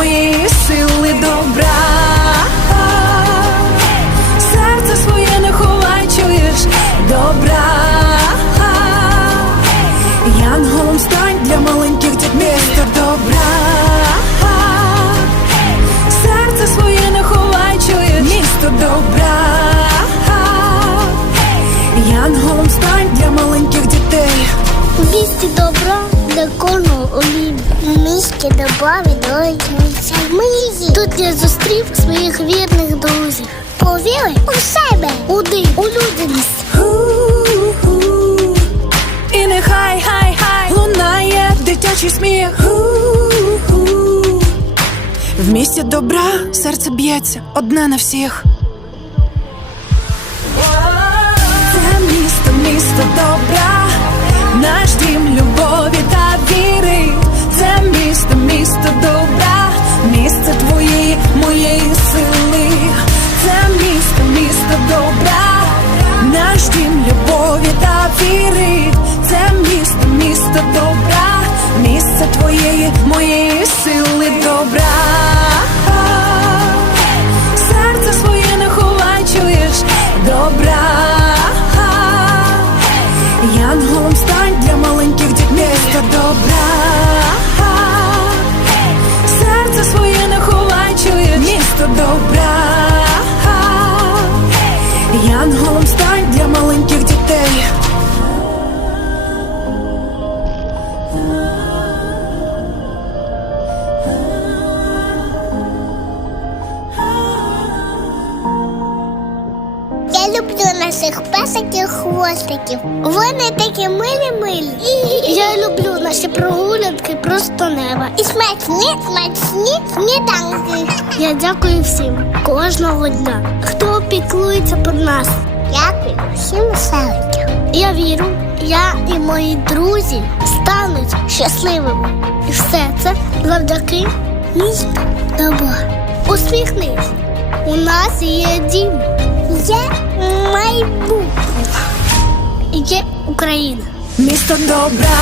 Моєї сили добра. Серце своє не ховай, чуєш добра. Янголом стань для маленьких дітей місто добра. Серце своє не ховай, чуєш місто добра. Янголом стань для маленьких дітей. В місті добра для кожного олім. В місті добра відроджується мрії. Тут я зустрів своїх вірних друзів. Повіри у себе, у дим, у людяність. І нехай хай хай лунає дитячий сміх. В місті добра серце б'ється одне на всіх. Це місто, місто добра, наш дім любові та віри. Це місто, місто добра, місце твоєї, моєї сили. Це місто, місто добра, наш дім любові та віри. Це місто, місто добра, місце твоєї, моєї сили добра. Стань для маленьких дітей місто добра. Серце своє не ховай, чуєш місто добра. Янголом стань для маленьких дітей. Люблю наших песиків хвостиків. Вони такі милі-милі. Я люблю наші прогулянки просто неба. І смачні, смачні сніданки. Я дякую всім кожного дня, хто піклується про нас. Дякую всім селикам. Я вірю, я і мої друзі стануть щасливими. І все це завдяки місту добра. Усміхнись. У нас є дім. Є майбутнє. Є Україна. Місто добра.